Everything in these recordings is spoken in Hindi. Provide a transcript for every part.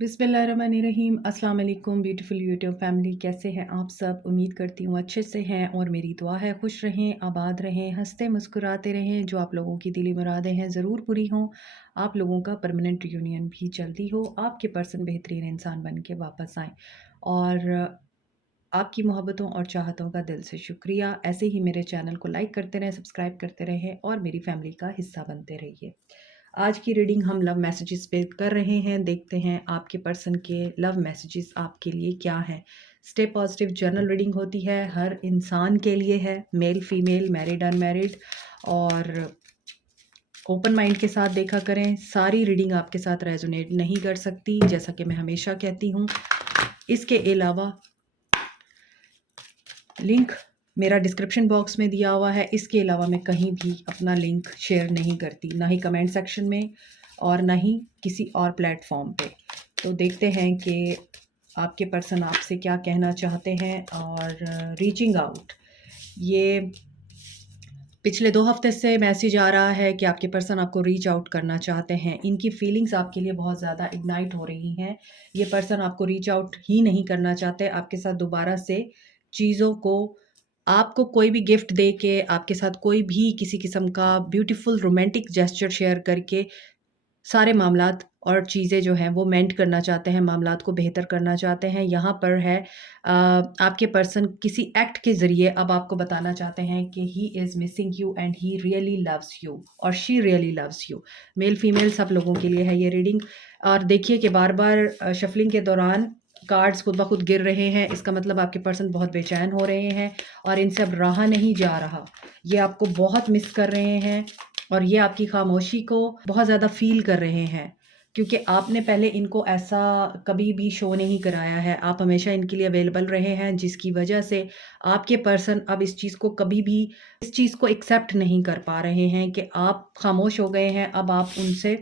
बिस्मिल्लाहिर्रहमानिर्रहीम। अस्सलाम वालेकुम ब्यूटीफुल यूट्यूब फैमिली, कैसे हैं आप सब? उम्मीद करती हूँ अच्छे से हैं और मेरी दुआ है खुश रहें, आबाद रहें, हंसते मुस्कुराते रहें। जो आप लोगों की दिली मुरादें हैं ज़रूर पूरी हों। आप लोगों का परमानेंट रियूनियन भी जल्दी हो, आपके पर्सन बेहतरीन इंसान बन के वापस आएँ। और आपकी मोहब्बतों और चाहतों का दिल से शुक्रिया। ऐसे ही मेरे चैनल को लाइक करते रहें, सब्सक्राइब करते रहें और मेरी फैमिली का हिस्सा बनते रहिए। आज की रीडिंग हम लव मैसेजेस पे कर रहे हैं। देखते हैं आपके पर्सन के लव मैसेजेस आपके लिए क्या हैं। स्टे पॉजिटिव जर्नल रीडिंग होती है, हर इंसान के लिए है, मेल फीमेल, मैरिड अनमैरिड। और ओपन माइंड के साथ देखा करें। सारी रीडिंग आपके साथ रेजोनेट नहीं कर सकती, जैसा कि मैं हमेशा कहती हूँ। इसके अलावा लिंक मेरा डिस्क्रिप्शन बॉक्स में दिया हुआ है। इसके अलावा मैं कहीं भी अपना लिंक शेयर नहीं करती, ना ही कमेंट सेक्शन में और ना ही किसी और प्लेटफॉर्म पे। तो देखते हैं कि आपके पर्सन आपसे क्या कहना चाहते हैं। और रीचिंग आउट, ये पिछले 2 हफ्ते से मैसेज आ रहा है कि आपके पर्सन आपको रीच आउट करना चाहते हैं। इनकी फीलिंग्स आपके लिए बहुत ज़्यादा इग्नाइट हो रही हैं। ये पर्सन आपको रीच आउट ही नहीं करना चाहते, आपके साथ दोबारा से चीज़ों को, आपको कोई भी गिफ्ट दे के, आपके साथ कोई भी किसी किस्म का ब्यूटीफुल रोमांटिक जेस्चर शेयर करके सारे मामलात और चीज़ें जो हैं वो मेंड करना चाहते हैं, मामलात को बेहतर करना चाहते हैं। यहाँ पर है आपके पर्सन किसी एक्ट के ज़रिए अब आपको बताना चाहते हैं कि he is missing you and he really loves you और she really loves you. Male female सब लोगों के लिए है ये रीडिंग। और देखिए कि बार बार शफलिंग के दौरान कार्ड्स खुद ब खुद गिर रहे हैं। इसका मतलब आपके पर्सन बहुत बेचैन हो रहे हैं और इनसे अब रहा नहीं जा रहा। ये आपको बहुत मिस कर रहे हैं और ये आपकी खामोशी को बहुत ज़्यादा फ़ील कर रहे हैं, क्योंकि आपने पहले इनको ऐसा कभी भी शो नहीं कराया है। आप हमेशा इनके लिए अवेलेबल रहे हैं, जिसकी वजह से आपके पर्सन अब इस चीज़ को कभी भी इस चीज़ को एक्सेप्ट नहीं कर पा रहे हैं कि आप खामोश हो गए हैं। अब आप उनसे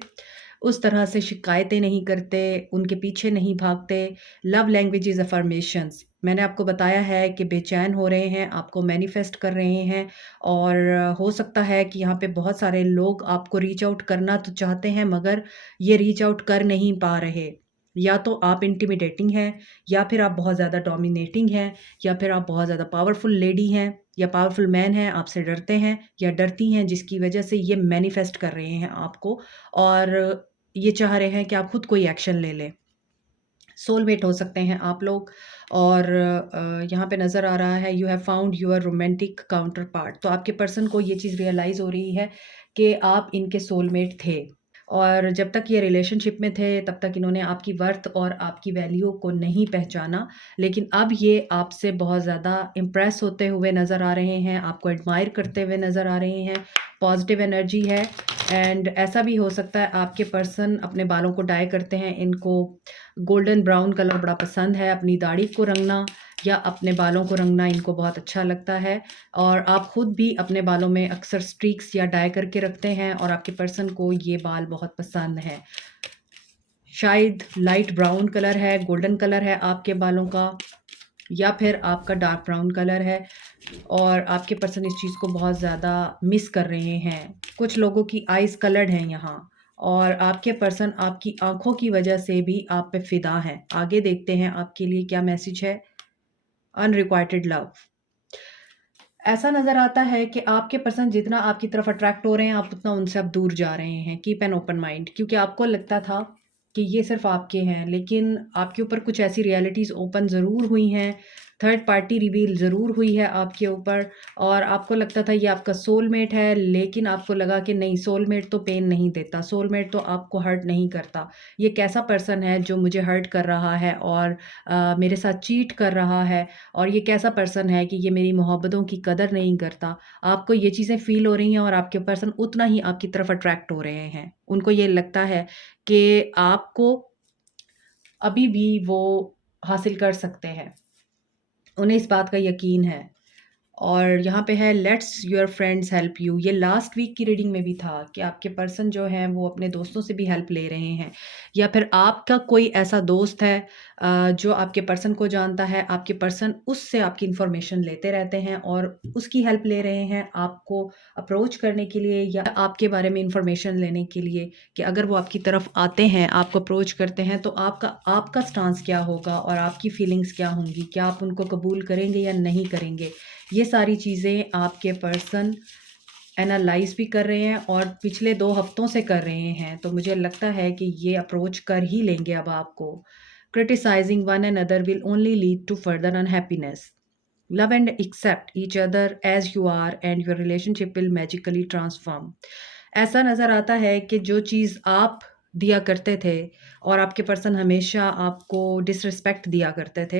उस तरह से शिकायतें नहीं करते, उनके पीछे नहीं भागते। लव लैंग्वेज इज़ अफर्मेशंस, मैंने आपको बताया है कि बेचैन हो रहे हैं, आपको मैनिफेस्ट कर रहे हैं। और हो सकता है कि यहाँ पे बहुत सारे लोग आपको रीच आउट करना तो चाहते हैं, मगर ये रीच आउट कर नहीं पा रहे। या तो आप इंटिमिडेटिंग हैं, या फिर आप बहुत ज़्यादा डोमिनेटिंग हैं, या फिर आप बहुत ज़्यादा पावरफुल लेडी हैं या पावरफुल मैन हैं, आपसे डरते हैं या डरती हैं, जिसकी वजह से ये मैनिफेस्ट कर रहे हैं आपको। और ये चाह रहे हैं कि आप खुद कोई एक्शन ले लें। सोलमेट हो सकते हैं आप लोग। और यहाँ पे नज़र आ रहा है, you have found your romantic counter part. तो आपके पर्सन को ये चीज़ रियलाइज़ हो रही है कि आप इनके सोलमेट थे। और जब तक ये रिलेशनशिप में थे तब तक इन्होंने आपकी वर्थ और आपकी वैल्यू को नहीं पहचाना, लेकिन अब ये आपसे बहुत ज़्यादा इम्प्रेस होते हुए नज़र आ रहे हैं, आपको एडमायर करते हुए नज़र आ रहे हैं। पॉजिटिव एनर्जी है। एंड ऐसा भी हो सकता है आपके पर्सन अपने बालों को डाई करते हैं, इनको गोल्डन ब्राउन कलर बड़ा पसंद है। अपनी दाढ़ी को रंगना या अपने बालों को रंगना इनको बहुत अच्छा लगता है। और आप खुद भी अपने बालों में अक्सर स्ट्रीक्स या डाई करके रखते हैं और आपके पर्सन को ये बाल बहुत पसंद है। शायद लाइट ब्राउन कलर है, गोल्डन कलर है आपके बालों का, या फिर आपका डार्क ब्राउन कलर है। और आपके पर्सन इस चीज़ को बहुत ज़्यादा मिस कर रहे हैं। कुछ लोगों की आइज़ कलर्ड हैं यहाँ। और आपके पर्सन आपकी आँखों की वजह से भी आप पे फ़िदा हैं। आगे देखते हैं आपके लिए क्या मैसेज है। अनरिक्वाइटेड लव, ऐसा नज़र आता है कि आपके पर्सन जितना आपकी तरफ अट्रैक्ट हो रहे हैं, आप उतना उनसे अब दूर जा रहे हैं। कीप एन ओपन माइंड, क्योंकि आपको लगता था कि ये सिर्फ आपके हैं, लेकिन आपके ऊपर कुछ ऐसी रियलिटीज़ ओपन ज़रूर हुई हैं। थर्ड पार्टी रिवील ज़रूर हुई है आपके ऊपर। और आपको लगता था ये आपका सोलमेट है, लेकिन आपको लगा कि नहीं, सोलमेट तो पेन नहीं देता, सोलमेट तो आपको हर्ट नहीं करता। ये कैसा पर्सन है जो मुझे हर्ट कर रहा है और मेरे साथ चीट कर रहा है, और ये कैसा पर्सन है कि ये मेरी मोहब्बतों की कदर नहीं करता। आपको ये चीज़ें फ़ील हो रही हैं और आपके पर्सन उतना ही आपकी तरफ अट्रैक्ट हो रहे हैं। उनको ये लगता है कि आपको अभी भी वो हासिल कर सकते हैं। उन्हें इस बात का यकीन है। और यहाँ पे है let's your friends help you. ये लास्ट वीक की रीडिंग में भी था कि आपके पर्सन जो हैं वो अपने दोस्तों से भी हेल्प ले रहे हैं, या फिर आपका कोई ऐसा दोस्त है जो आपके पर्सन को जानता है, आपके पर्सन उससे आपकी इन्फॉर्मेशन लेते रहते हैं और उसकी हेल्प ले रहे हैं आपको अप्रोच करने के लिए या आपके बारे में इन्फॉर्मेशन लेने के लिए कि अगर वो आपकी तरफ आते हैं, आपको अप्रोच करते हैं तो आपका आपका स्टांस क्या होगा और आपकी फीलिंग्स क्या होंगी, क्या आप उनको कबूल करेंगे या नहीं करेंगे। ये सारी चीज़ें आपके पर्सन एनालाइज भी कर रहे हैं और पिछले 2 हफ्तों से कर रहे हैं, तो मुझे लगता है कि ये अप्रोच कर ही लेंगे अब आपको। Criticising one another will only lead to further unhappiness. Love and accept each other as you are and your relationship will magically transform. ऐसा नज़र आता है कि जो चीज़ आप दिया करते थे और आपके पर्सन हमेशा आपको डिसरिस्पेक्ट दिया करते थे,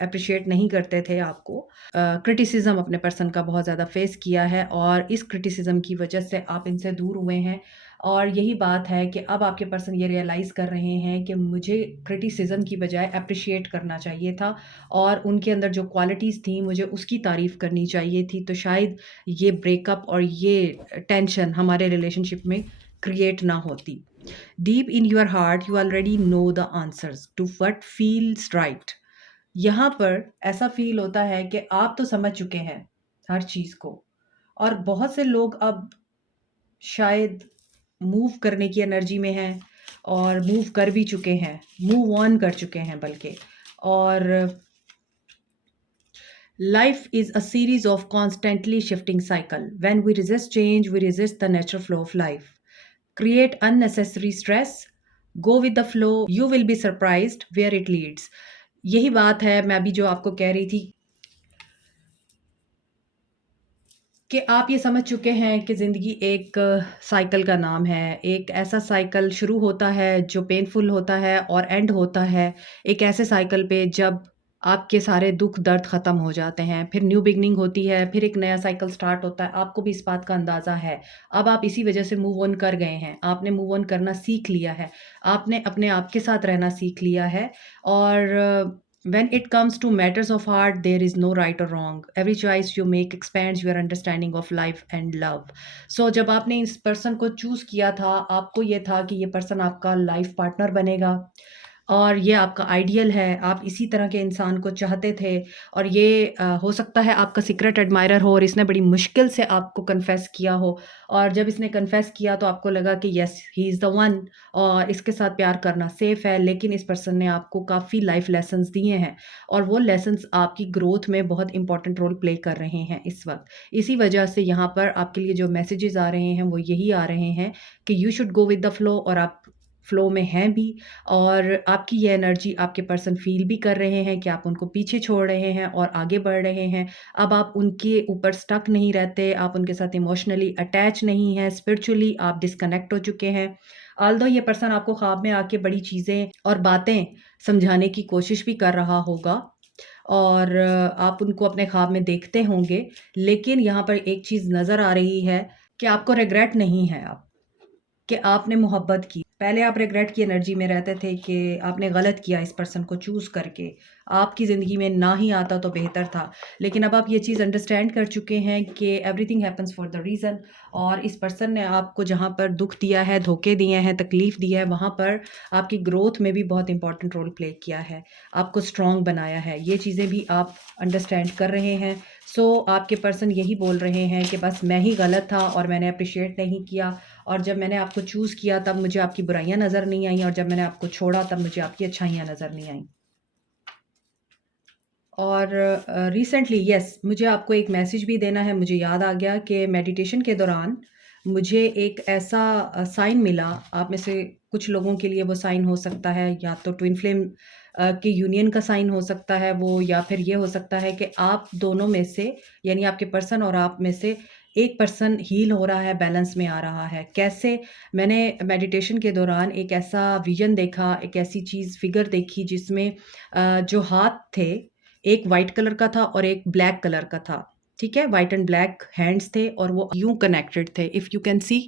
एप्रिशिएट नहीं करते थे आपको, क्रिटिसिज्म अपने पर्सन का बहुत ज़्यादा फेस किया है और इस क्रिटिसिज्म की वजह से आप इनसे दूर हुए हैं। और यही बात है कि अब आपके पर्सन ये रियलाइज़ कर रहे हैं कि मुझे क्रिटिसिज्म की बजाय एप्रिशिएट करना चाहिए था और उनके अंदर जो क्वालिटीज़ थी मुझे उसकी तारीफ़ करनी चाहिए थी, तो शायद ये ब्रेकअप और ये टेंशन हमारे रिलेशनशिप में क्रिएट ना होती। Deep in your heart you already know the answers to what feels right. यहाँ पर ऐसा फ़ील होता है कि आप तो समझ चुके हैं हर चीज़ को, और बहुत से लोग अब शायद मूव करने की एनर्जी में हैं और मूव कर भी चुके हैं, मूव ऑन कर चुके हैं बल्कि। और life is a series of constantly shifting cycle. When we resist change, we resist the natural flow of life. Create unnecessary stress, go with the flow, you will be surprised where it leads। यही बात है मैं अभी जो आपको कह रही थी कि आप ये समझ चुके हैं कि ज़िंदगी एक साइकिल का नाम है। एक ऐसा साइकिल शुरू होता है जो पेनफुल होता है और एंड होता है एक ऐसे साइकिल पे जब आपके सारे दुख दर्द ख़त्म हो जाते हैं, फिर न्यू बिगनिंग होती है, फिर एक नया साइकिल स्टार्ट होता है। आपको भी इस बात का अंदाज़ा है। अब आप इसी वजह से मूव ऑन कर गए हैं, आपने मूव ऑन करना सीख लिया है, आपने अपने आप के साथ रहना सीख लिया है। और when it comes to matters of heart, there is no right or wrong. Every choice you make expands your understanding of life and love. So जब आपने इस पर्सन को चूज़ किया था, आपको ये था कि ये पर्सन आपका लाइफ पार्टनर बनेगा और ये आपका आइडियल है, आप इसी तरह के इंसान को चाहते थे। और ये हो सकता है आपका सीक्रेट एडमायरर हो और इसने बड़ी मुश्किल से आपको कन्फेस किया हो, और जब इसने कन्फेस किया तो आपको लगा कि yes he is the one और इसके साथ प्यार करना सेफ़ है। लेकिन इस पर्सन ने आपको काफ़ी लाइफ लेसन्स दिए हैं और वो लेसन्स आपकी ग्रोथ में बहुत इंपॉर्टेंट रोल प्ले कर रहे हैं इस वक़्त। इसी वजह से यहाँ पर आपके लिए जो मैसेजेस आ रहे हैं वो यही आ रहे हैं कि you should go with the flow, और आप फ्लो में हैं भी। और आपकी ये एनर्जी आपके पर्सन फ़ील भी कर रहे हैं कि आप उनको पीछे छोड़ रहे हैं और आगे बढ़ रहे हैं। अब आप उनके ऊपर स्टक नहीं रहते, आप उनके साथ इमोशनली अटैच नहीं हैं, स्पिरिचुअली आप डिस्कनेक्ट हो चुके हैं। ऑल्दो ये पर्सन आपको ख्वाब में आके बड़ी चीज़ें और बातें समझाने की कोशिश भी कर रहा होगा और आप उनको अपने ख्वाब में देखते होंगे, लेकिन यहाँ पर एक चीज़ नज़र आ रही है कि आपको रिग्रेट नहीं है अब कि आपने मोहब्बत की। पहले आप रिग्रेट की एनर्जी में रहते थे कि आपने गलत किया इस पर्सन को चूज़ करके, आपकी ज़िंदगी में ना ही आता तो बेहतर था। लेकिन अब आप ये चीज़ अंडरस्टैंड कर चुके हैं कि everything happens for the reason, और इस पर्सन ने आपको जहाँ पर दुःख दिया है, धोखे दिए हैं, तकलीफ़ दी है, वहाँ पर आपकी ग्रोथ में भी बहुत इंपॉर्टेंट रोल प्ले किया है, आपको स्ट्रॉन्ग बनाया है। ये चीज़ें भी आप अंडरस्टैंड कर रहे हैं। सो आपके पर्सन यही बोल रहे हैं कि बस मैं ही गलत था और मैंने अप्रिशिएट नहीं किया, और जब मैंने आपको चूज़ किया तब मुझे आपकी बुराइयाँ नज़र नहीं आईं, और जब मैंने आपको छोड़ा तब मुझे आपकी अच्छाइयाँ नज़र नहीं आईं। और रिसेंटली यस, मुझे आपको एक मैसेज भी देना है। मुझे याद आ गया कि मेडिटेशन के दौरान मुझे एक ऐसा साइन मिला, आप में से कुछ लोगों के लिए वो साइन हो सकता है या तो ट्विन फ्लेम के यूनियन का साइन हो सकता है वो, या फिर ये हो सकता है कि आप दोनों में से, यानी आपके पर्सन और आप में से एक पर्सन हील हो रहा है, बैलेंस में आ रहा है। कैसे? मैंने मेडिटेशन के दौरान एक ऐसा विज़न देखा, एक ऐसी चीज़ फिगर देखी जिसमें जो हाथ थे, एक वाइट कलर का था और एक ब्लैक कलर का था, ठीक है? व्हाइट एंड ब्लैक हैंड्स थे और वो यूँ कनेक्टेड थे, इफ यू कैन सी,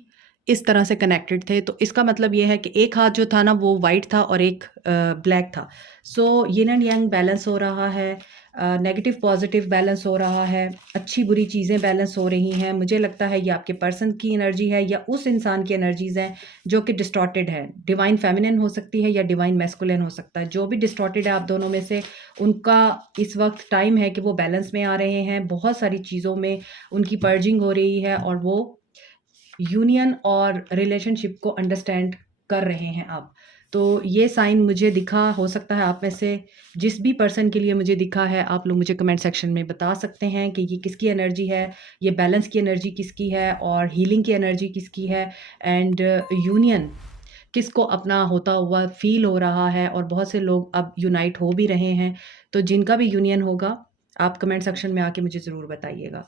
इस तरह से कनेक्टेड थे। तो इसका मतलब ये है कि एक हाथ जो था ना वो वाइट था और एक ब्लैक था। सो यिन एंड यांग बैलेंस हो रहा है, नेगेटिव पॉजिटिव बैलेंस हो रहा है, अच्छी बुरी चीज़ें बैलेंस हो रही हैं। मुझे लगता है ये आपके पर्सन की एनर्जी है या उस इंसान की एनर्जीज़ हैं जो कि डिस्टॉर्टेड है। डिवाइन फेमिनिन हो सकती है या डिवाइन मैस्कुलिन हो सकता है। जो भी डिस्टॉर्टेड है आप दोनों में से, उनका इस वक्त टाइम है कि वो बैलेंस में आ रहे हैं। बहुत सारी चीज़ों में उनकी पर्जिंग हो रही है और वो यूनियन और रिलेशनशिप को अंडरस्टैंड कर रहे हैं अब। तो ये साइन मुझे दिखा, हो सकता है आप में से जिस भी पर्सन के लिए मुझे दिखा है, आप लोग मुझे कमेंट सेक्शन में बता सकते हैं कि ये किसकी एनर्जी है, ये बैलेंस की एनर्जी किसकी है और हीलिंग की एनर्जी किसकी है, एंड यूनियन किसको अपना होता हुआ फ़ील हो रहा है। और बहुत से लोग अब यूनाइट हो भी रहे हैं। तो जिनका भी यूनियन होगा, आप कमेंट सेक्शन में आके मुझे ज़रूर बताइएगा।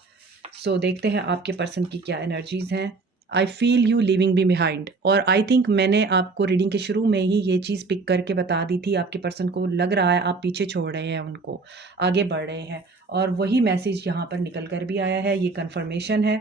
सो देखते हैं आपके पर्सन की क्या एनर्जीज़ हैं। I feel you living me behind, और आई थिंक मैंने आपको रीडिंग के शुरू में ही ये चीज़ पिक करके बता दी थी। आपके पर्सन को लग रहा है आप पीछे छोड़ रहे हैं उनको, आगे बढ़ रहे हैं, और वही मैसेज यहाँ पर निकल कर भी आया है। ये कन्फर्मेशन है।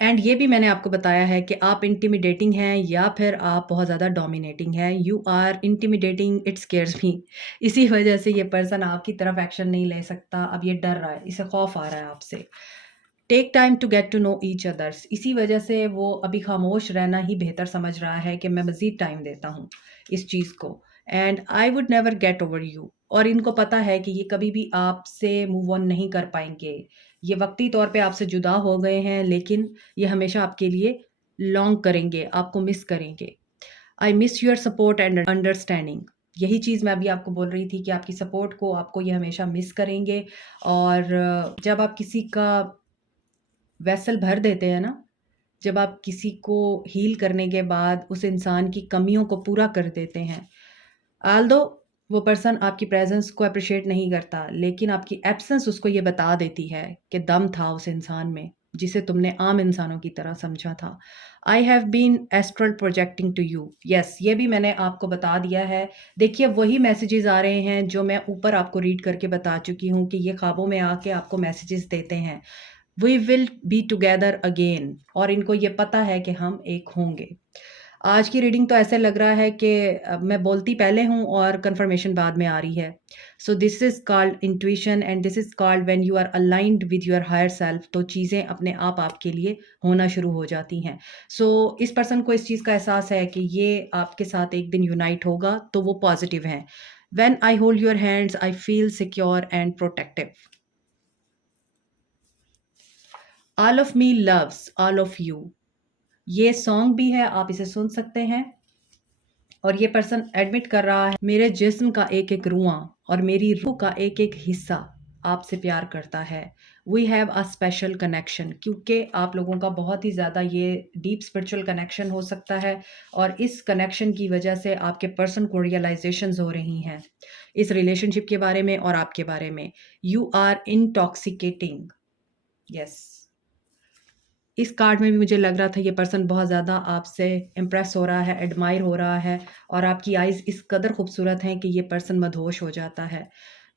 एंड ये भी मैंने आपको बताया है कि आप इंटिमिडेटिंग हैं या फिर आप बहुत ज़्यादा डोमिनेटिंग हैं। You are intimidating, it scares me. इसी वजह से ये पर्सन आपकी तरफ एक्शन नहीं ले सकता। अब ये डर रहा है, इसे खौफ आ रहा है आपसे। Take time to get to know each others, इसी वजह से वो अभी खामोश रहना ही बेहतर समझ रहा है कि मैं मज़ीद टाइम देता हूँ इस चीज़ को। And I would never get over you, और इनको पता है कि ये कभी भी आपसे मूव ऑन नहीं कर पाएंगे। ये वक्ती तौर पे आपसे जुदा हो गए हैं, लेकिन ये हमेशा आपके लिए लॉन्ग करेंगे, आपको मिस करेंगे। I miss your support and understanding, यही चीज़ मैं अभी आपको बोल रही थी कि आपकी सपोर्ट को आपको ये हमेशा मिस करेंगे। और जब आप किसी का वेसल भर देते हैं ना, जब आप किसी को हील करने के बाद उस इंसान की कमियों को पूरा कर देते हैं, आल्दो वो पर्सन आपकी प्रेजेंस को अप्रिशिएट नहीं करता, लेकिन आपकी एब्सेंस उसको ये बता देती है कि दम था उस इंसान में जिसे तुमने आम इंसानों की तरह समझा था। I have been astral projecting to you, yes, ये भी मैंने आपको बता दिया है। देखिए वही मैसेजेस आ रहे हैं जो मैं ऊपर आपको रीड करके बता चुकी हूँ कि ये ख्वाबों में आके आपको मैसेजेस देते हैं, we will be together again, और इनको ये पता है कि हम एक होंगे। आज की रीडिंग तो ऐसे लग रहा है कि मैं बोलती पहले हूँ और कंफर्मेशन बाद में आ रही है। So this is called intuition and this is called when you are aligned with your higher self. तो चीज़ें अपने आप आपके लिए होना शुरू हो जाती हैं। सो इस पर्सन को इस चीज़ का एहसास है कि ये आपके साथ एक दिन यूनाइट होगा, तो वो पॉजिटिव हैं। When I hold your hands I feel secure and protective. All of me loves all of you, ये सॉन्ग भी है, आप इसे सुन सकते हैं। और ये पर्सन एडमिट कर रहा है, मेरे जिस्म का एक एक रुआं और मेरी रूह का एक एक हिस्सा आपसे प्यार करता है। We have a special connection, क्योंकि आप लोगों का बहुत ही ज़्यादा ये डीप स्पिरिचुअल कनेक्शन हो सकता है, और इस कनेक्शन की वजह से आपके पर्सन को रियलाइजेशंस हो रही हैं इस रिलेशनशिप के बारे में और आपके बारे में। You are intoxicating, yes. इस कार्ड में भी मुझे लग रहा था ये पर्सन बहुत ज़्यादा आपसे इम्प्रेस हो रहा है, एडमायर हो रहा है, और आपकी आइज़ इस कदर खूबसूरत हैं कि ये पर्सन मदहोश हो जाता है।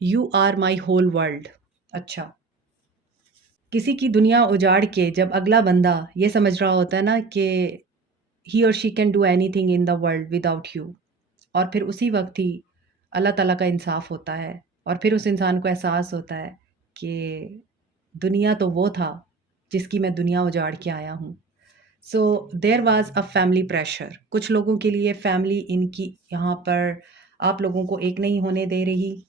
You are my whole world. अच्छा, किसी की दुनिया उजाड़ के जब अगला बंदा ये समझ रहा होता है ना कि ही और she can do anything in the world without you, और फिर उसी वक्त ही अल्लाह ताला का इंसाफ होता है, और फिर उस इंसान को एहसास होता है कि दुनिया तो वो था जिसकी मैं दुनिया उजाड़ के आया हूँ। So there was a family pressure, कुछ लोगों के लिए फैमिली इनकी यहाँ पर आप लोगों को एक नहीं होने दे रही।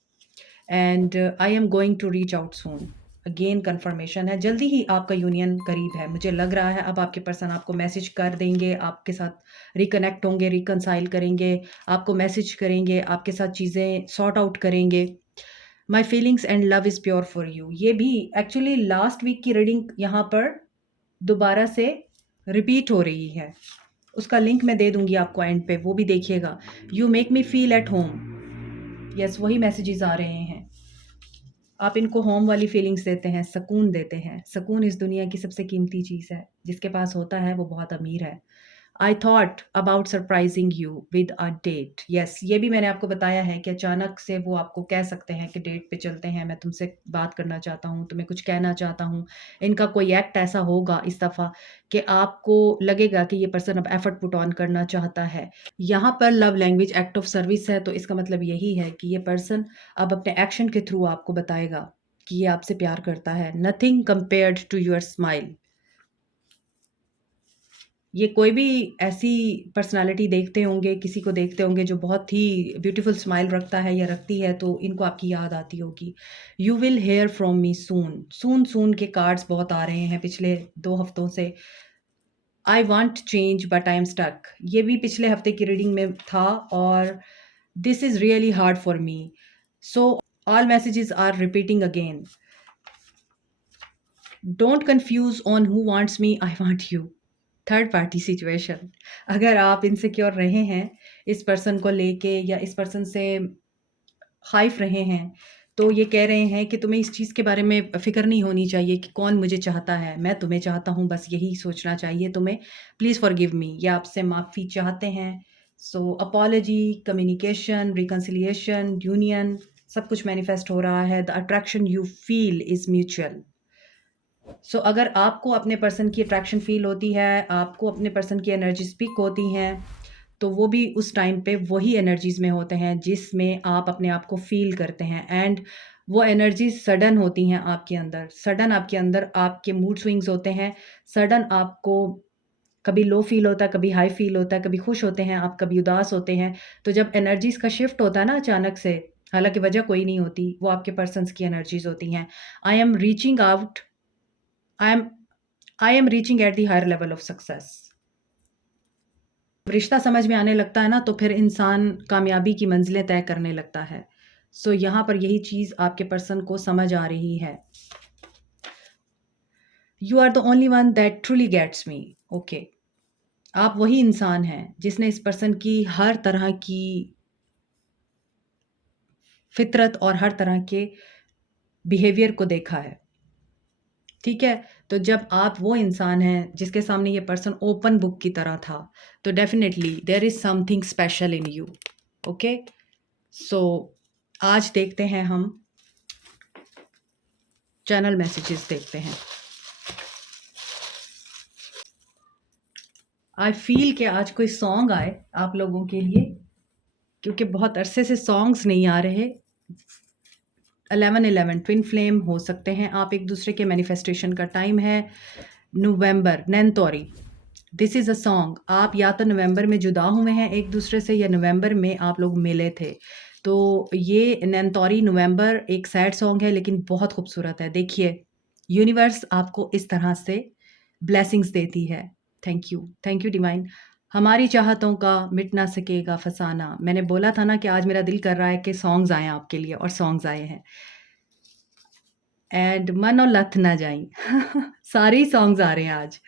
And I am going to reach out soon, again confirmation है, जल्दी ही आपका यूनियन करीब है। मुझे लग रहा है अब आपके पर्सन आपको मैसेज कर देंगे, आपके साथ रिकनेक्ट होंगे, रिकनसाइल करेंगे, आपको मैसेज करेंगे, आपके साथ चीज़ें सॉर्ट आउट करेंगे। My feelings and love is pure for you, ये भी एक्चुअली लास्ट वीक की रीडिंग यहाँ पर दोबारा से रिपीट हो रही है। उसका लिंक मैं दे दूंगी आपको एंड पे, वो भी देखिएगा। You make me feel at home, yes, वही मैसेजेस आ रहे हैं। आप इनको होम वाली फीलिंग्स देते हैं, सुकून देते हैं। सुकून इस दुनिया की सबसे कीमती चीज़ है, जिसके पास होता है वो बहुत अमीर है। I thought about surprising you with a date. Yes, ये भी मैंने आपको बताया है कि अचानक से वो आपको कह सकते हैं कि डेट पे चलते हैं, मैं तुमसे बात करना चाहता हूँ, तुम्हें कुछ कहना चाहता हूँ। इनका कोई एक्ट ऐसा होगा इस दफ़ा कि आपको लगेगा कि ये पर्सन अब एफर्ट पुट ऑन करना चाहता है। यहाँ पर love language act of service है, तो इसका मतलब यही है कि ये पर्सन अब अपने एक्शन के थ्रू आपको बताएगा कि ये आपसे प्यार करता है। Nothing compared to your smile. ये कोई भी ऐसी पर्सनालिटी देखते होंगे, किसी को देखते होंगे जो बहुत ही ब्यूटीफुल स्माइल रखता है या रखती है, तो इनको आपकी याद आती होगी। You will hear from me soon. Soon soon के कार्ड्स बहुत आ रहे हैं पिछले 2 हफ्तों से। I want change but I am stuck, ये भी पिछले हफ्ते की रीडिंग में था। और this is really hard for me, so all messages are repeating again. Don't confuse on who wants me, I want you. Third party situation. अगर आप इनसिक्योर रहे हैं इस पर्सन को लेके या इस पर्सन से खाइफ रहे हैं, तो ये कह रहे हैं कि तुम्हें इस चीज़ के बारे में फ़िक्र नहीं होनी चाहिए कि कौन मुझे चाहता है, मैं तुम्हें चाहता हूँ, बस यही सोचना चाहिए तुम्हें। प्लीज़ फॉरगिव मी, ये आपसे माफ़ी चाहते हैं। So apology, communication, reconciliation, union, सब कुछ मैनिफेस्ट हो रहा है। The attraction you feel is mutual. So अगर आपको अपने पर्सन की अट्रैक्शन फ़ील होती है, आपको अपने पर्सन की एनर्जी स्पीक होती हैं, तो वो भी उस टाइम पे वही एनर्जीज़ में होते हैं जिसमें आप अपने आप को फ़ील करते हैं। एंड वो एनर्जीज़ सडन होती हैं आपके अंदर। सडन आपके अंदर आपके मूड स्विंग्स होते हैं। सडन आपको कभी लो फ़ील होता है, कभी हाई फ़ील होता है, कभी खुश होते हैं आप, कभी उदास होते हैं। तो जब एनर्जीज़ का शिफ्ट होता है ना अचानक से, हालाँकि वजह कोई नहीं होती, वो आपके पर्सन्स की एनर्जीज़ होती हैं। I am reaching out, I am I am reaching at the higher level of success. रिश्ता समझ में आने लगता है ना, तो फिर इंसान कामयाबी की मंजिलें तय करने लगता है। सो यहाँ पर यही चीज़ आपके पर्सन को समझ आ रही है। You are the only one that truly gets me. Okay, आप वही इंसान हैं जिसने इस पर्सन की हर तरह की फितरत और हर तरह के बिहेवियर को देखा है। ठीक है? तो जब आप वो इंसान हैं जिसके सामने ये पर्सन ओपन बुक की तरह था, तो definitely there is something special in you. Okay? So आज देखते हैं हम चैनल मैसेजेस देखते हैं। आई फ़ील कि आज कोई सॉन्ग आए आप लोगों के लिए, क्योंकि बहुत अरसे से सॉन्ग्स नहीं आ रहे। 11-11 ट्विन फ्लेम हो सकते हैं आप एक दूसरे के। मैनिफेस्टेशन का टाइम है नवंबर, नैनतौरी। This is a song. आप या तो नवंबर में जुदा हुए हैं एक दूसरे से, या नवंबर में आप लोग मिले थे। तो ये नैनतौरी नवंबर एक सैड सॉन्ग है, लेकिन बहुत खूबसूरत है। देखिए, यूनिवर्स आपको इस तरह से ब्लेसिंग्स देती है। Thank you divine. हमारी चाहतों का मिट ना सकेगा फसाना। मैंने बोला था ना कि आज मेरा दिल कर रहा है कि सॉन्ग्स आएँ आपके लिए, और सॉन्ग्स आए हैं। एंड मन और लथ ना जाई सारे ही सॉन्ग्स आ रहे हैं आज।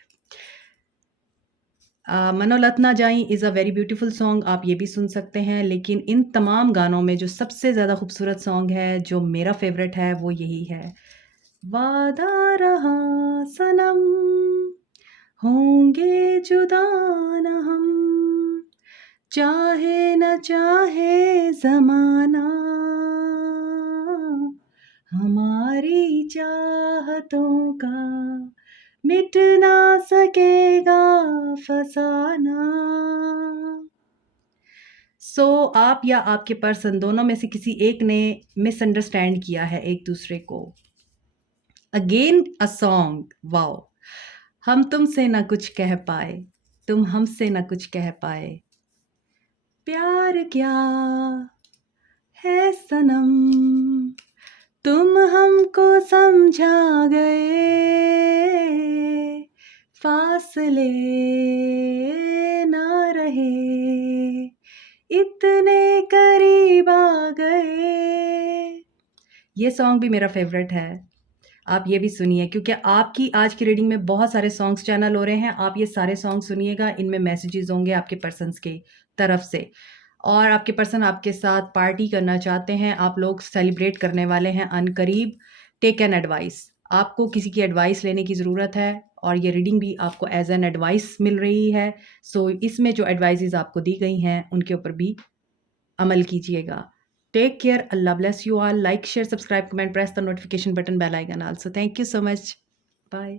मनोलत ना जाई is a very beautiful song, आप ये भी सुन सकते हैं। लेकिन इन तमाम गानों में जो सबसे ज़्यादा खूबसूरत सॉन्ग है, जो मेरा फेवरेट है, वो यही है। वादा रहा सनम, होंगे जुदा न हम, चाहे न चाहे ज़माना, हमारी चाहतों का मिट ना सकेगा फसाना। सो आप या आपके पर्सन दोनों में से किसी एक ने मिसअंडरस्टैंड किया है एक दूसरे को। Again a song, wow. हम तुमसे ना कुछ कह पाए, तुम हमसे ना कुछ कह पाए, प्यार क्या है सनम, तुम हमको समझा गए, फासले ना रहे, इतने करीब आ गए। ये सॉन्ग भी मेरा फेवरेट है। आप ये भी सुनिए, क्योंकि आपकी आज की रीडिंग में बहुत सारे सॉन्ग्स चैनल हो रहे हैं। आप ये सारे सॉन्ग सुनिएगा, इनमें मैसेजेस होंगे आपके पर्सन्स के तरफ से। और आपके पर्सन आपके साथ पार्टी करना चाहते हैं, आप लोग सेलिब्रेट करने वाले हैं अनकरीब। टेक एन एडवाइस, आपको किसी की एडवाइस लेने की ज़रूरत है। और ये रीडिंग भी आपको एज एन एडवाइस मिल रही है। सो इसमें जो एडवाइजेज आपको दी गई हैं उनके ऊपर भी अमल कीजिएगा। Take care, Allah bless you all. Like share subscribe comment, press the notification button, bell icon also. Thank you so much, bye.